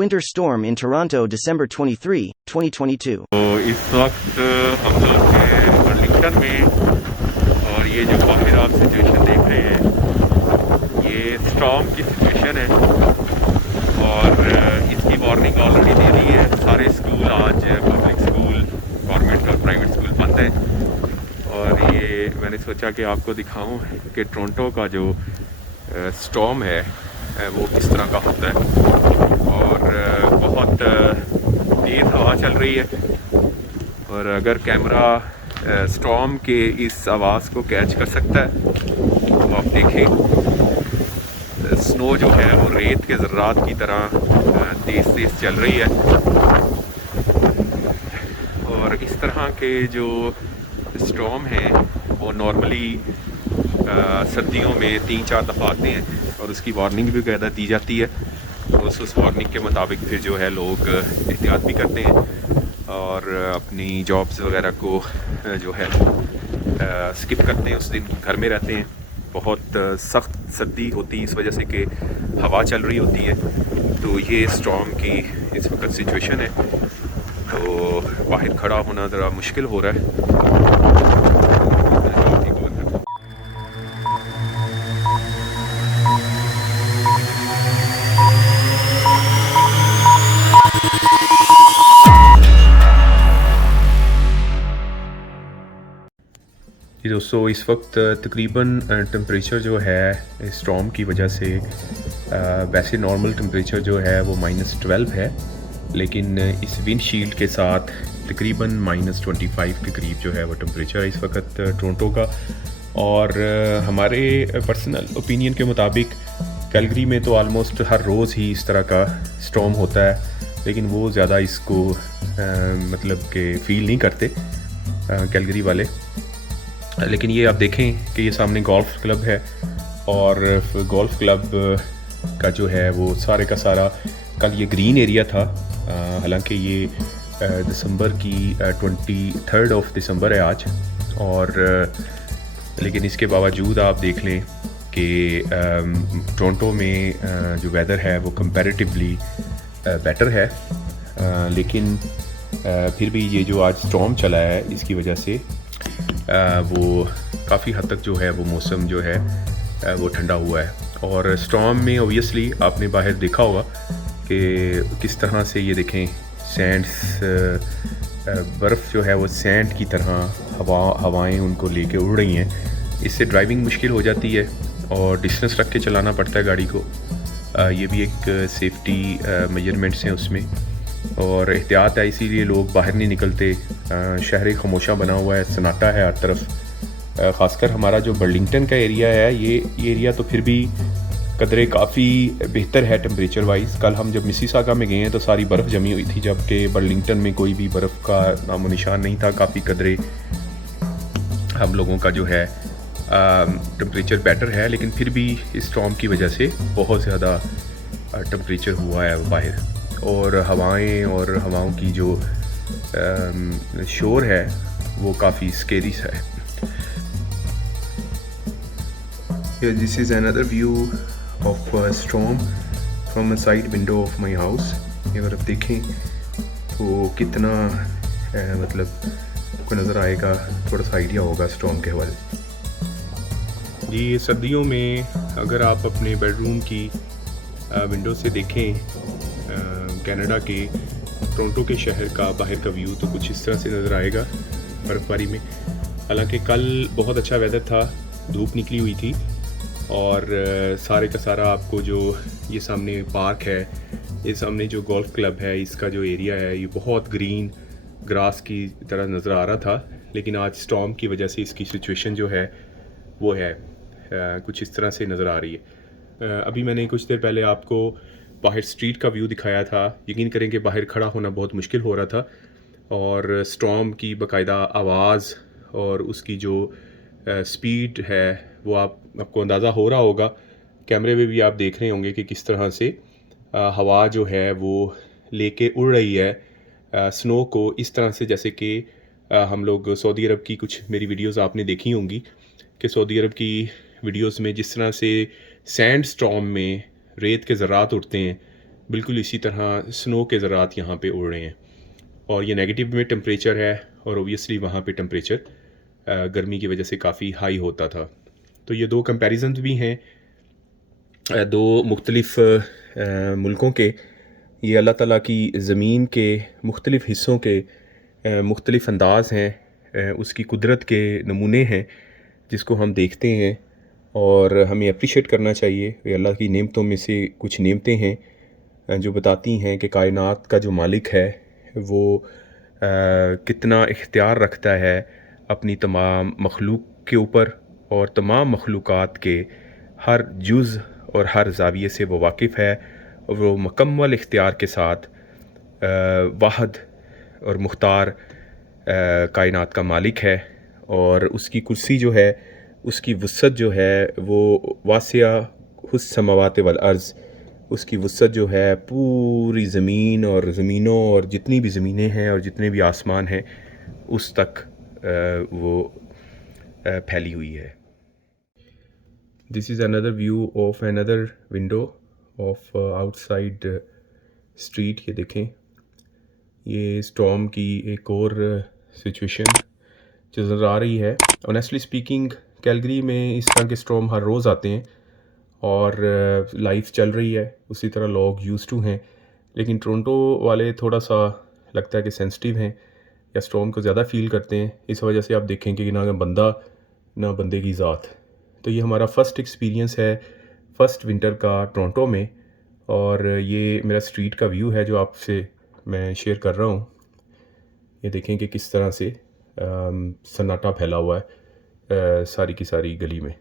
winter storm in Toronto, December 23, 2022. तो इस वक्त हम लोग हैं बर्लिंगटन में, और ये जो बाहर आप सिचुएशन देख रहे हैं ये स्टॉर्म की सिचुएशन है, और इसकी वार्निंग ऑलरेडी दे दी है। सारे स्कूल आज पब्लिक स्कूल, गवर्नमेंट और प्राइवेट स्कूल बंद हैं। और ये मैंने सोचा कि आपको दिखाऊं कि टोरंटो का जो स्टॉर्म है वो किस तरह का होता है। और बहुत तेज़ हवा चल रही है, और अगर कैमरा स्टॉर्म के इस आवाज़ को कैच कर सकता है तो आप देखें, स्नो जो है वो रेत के ज़र्रात की तरह तेज़ तेज़ चल रही है। और इस तरह के जो स्टॉर्म हैं वो नॉर्मली सर्दियों में 3-4 दफ़ा आते हैं, और उसकी वार्निंग भी बाकायदा दी जाती है। तो उस वार्निंग के मुताबिक फिर जो है लोग एहतियात भी करते हैं और अपनी जॉब्स वगैरह को जो है स्किप करते हैं, उस दिन घर में रहते हैं। बहुत सख्त सर्दी होती है इस वजह से कि हवा चल रही होती है। तो ये स्टॉर्म की इस वक्त सिचुएशन है, तो बाहर खड़ा होना ज़रा मुश्किल हो रहा है। जी दोस्तों, इस वक्त तकरीबन टेम्परेचर जो है स्टॉर्म की वजह से वैसे नॉर्मल टेम्परेचर जो है वो -12 है, लेकिन इस विंड शील्ड के साथ तकरीबन -25 के करीब जो है वो टेम्परेचर है इस वक्त टोरंटो का। और हमारे पर्सनल ओपिनियन के मुताबिक कैलगरी में तो आलमोस्ट हर रोज़ ही इस तरह का स्टॉर्म होता है, लेकिन वो ज़्यादा इसको मतलब कि फ़ील नहीं करते कैलगरी वाले। लेकिन ये आप देखें कि ये सामने गोल्फ़ क्लब है, और गोल्फ़ क्लब का जो है वो सारे का सारा कल ये ग्रीन एरिया था। हालांकि ये दिसंबर की 23 दिसंबर है आज, और लेकिन इसके बावजूद आप देख लें कि टोरंटो में जो वेदर है वो कंपैरेटिवली बेटर है। लेकिन फिर भी ये जो आज स्टॉर्म चला है इसकी वजह से वो काफ़ी हद तक जो है वो मौसम जो है वो ठंडा हुआ है। और स्टॉर्म में ऑब्वियसली आपने बाहर देखा होगा कि किस तरह से ये देखें सैंड्स, बर्फ़ जो है वो सैंड की तरह हवाएं उनको लेके उड़ रही हैं। इससे ड्राइविंग मुश्किल हो जाती है और डिस्टेंस रख के चलाना पड़ता है गाड़ी को। ये भी एक सेफ्टी मेजरमेंट्स हैं उसमें, और एहतियात है, इसीलिए लोग बाहर नहीं निकलते। शहर खामोशा बना हुआ है, सन्नाटा है हर तरफ। ख़ासकर हमारा जो बर्लिंगटन का एरिया है ये एरिया तो फिर भी कदरे काफ़ी बेहतर है टेम्परेचर वाइज। कल हम जब मिसिसागा में गए हैं तो सारी बर्फ़ जमी हुई थी, जबकि बर्लिंगटन में कोई भी बर्फ़ का नामो निशान नहीं था। काफ़ी कदरे हम लोगों का जो है टेम्परेचर बेटर है, लेकिन फिर भी इस स्टॉर्म की वजह से बहुत ज़्यादा टेम्परेचर हुआ है बाहर। और हवाएं और हवाओं की जो शोर है वो काफ़ी स्केरी सा है। This is another view of storm from a side window of my house. अगर आप देखें तो कितना मतलब आपको नज़र आएगा, थोड़ा सा आइडिया होगा स्टॉर्म के हवाले से। जी, सर्दियों में अगर आप अपने बेडरूम की विंडो से देखें कनाडा के टोरंटो के शहर का बाहर का व्यू, तो कुछ इस तरह से नज़र आएगा बर्फ़बारी में। हालांकि कल बहुत अच्छा वेदर था, धूप निकली हुई थी, और सारे का सारा आपको जो ये सामने पार्क है, ये सामने जो गोल्फ़ क्लब है, इसका जो एरिया है ये बहुत ग्रीन ग्रास की तरह नज़र आ रहा था। लेकिन आज स्टॉर्म की वजह से इसकी सिचुएशन जो है वो है कुछ इस तरह से नज़र आ रही है। अभी मैंने कुछ देर पहले आपको बाहर स्ट्रीट का व्यू दिखाया था। यकीन करें कि बाहर खड़ा होना बहुत मुश्किल हो रहा था, और स्टॉर्म की बाकायदा आवाज़ और उसकी जो स्पीड है वो आपको अंदाज़ा हो रहा होगा। कैमरे में भी आप देख रहे होंगे कि किस तरह से हवा जो है वो लेके उड़ रही है स्नो को, इस तरह से जैसे कि हम लोग सऊदी अरब की कुछ मेरी वीडियोस आपने देखी होंगी कि सऊदी अरब की वीडियोस में जिस तरह से सैंड स्टॉर्म में रेत के ज़रात उड़ते हैं, बिल्कुल इसी तरह स्नो के ज़रात यहाँ पे उड़ रहे हैं और ये नेगेटिव में टेम्परेचर है और ओबियसली वहाँ पे टेम्परेचर गर्मी की वजह से काफ़ी हाई होता था। तो ये दो कंपैरिजन्स भी हैं दो मुख्तलिफ मुल्कों के। ये अल्लाह ताला की ज़मीन के मुख्तलिफ हिस्सों के मुख्तलिफ अंदाज़ हैं, उसकी कुदरत के नमूने हैं जिसको हम देखते हैं और हमें अप्रिशिएट करना चाहिए। ये अल्लाह की नेमतों में से कुछ नेमतें हैं जो बताती हैं कि कायनात का जो मालिक है वो कितना इख्तियार रखता है अपनी तमाम मखलूक के ऊपर और तमाम मखलूक़ात के हर जुज़ और हर ज़ाविये से वो वाकिफ़ है और वो मुकम्मल इख्तियार के साथ वाहद और मुख्तार कायनात का मालिक है और उसकी कुर्सी जो है उसकी वुसअत जो है वो वासिया हुस समावात वल अर्ज़, उसकी वुसअत जो है पूरी ज़मीन और ज़मीनों और जितनी भी ज़मीनें हैं और जितने भी आसमान हैं उस तक वो फैली हुई है। This is another view of another window of outside street. ये देखें, ये स्टॉर्म की एक और सिचुएशन जो नज़र आ रही है। ऑनेस्टली स्पीकिंग कैलगरी में इस तरह के स्टॉर्म हर रोज़ आते हैं और लाइफ चल रही है, उसी तरह लोग यूज़ टू हैं। लेकिन टोरंटो वाले थोड़ा सा लगता है कि सेंसिटिव हैं या स्टॉर्म को ज़्यादा फील करते हैं। इस वजह से आप देखेंगे कि ना बंदा ना बंदे की ज़ात। तो ये हमारा फ़र्स्ट एक्सपीरियंस है फ़र्स्ट विंटर का टोरंटो में और ये मेरा स्ट्रीट का व्यू है जो आपसे मैं शेयर कर रहा हूँ। ये देखें कि किस तरह से सन्नाटा फैला हुआ है सारी की सारी गली में।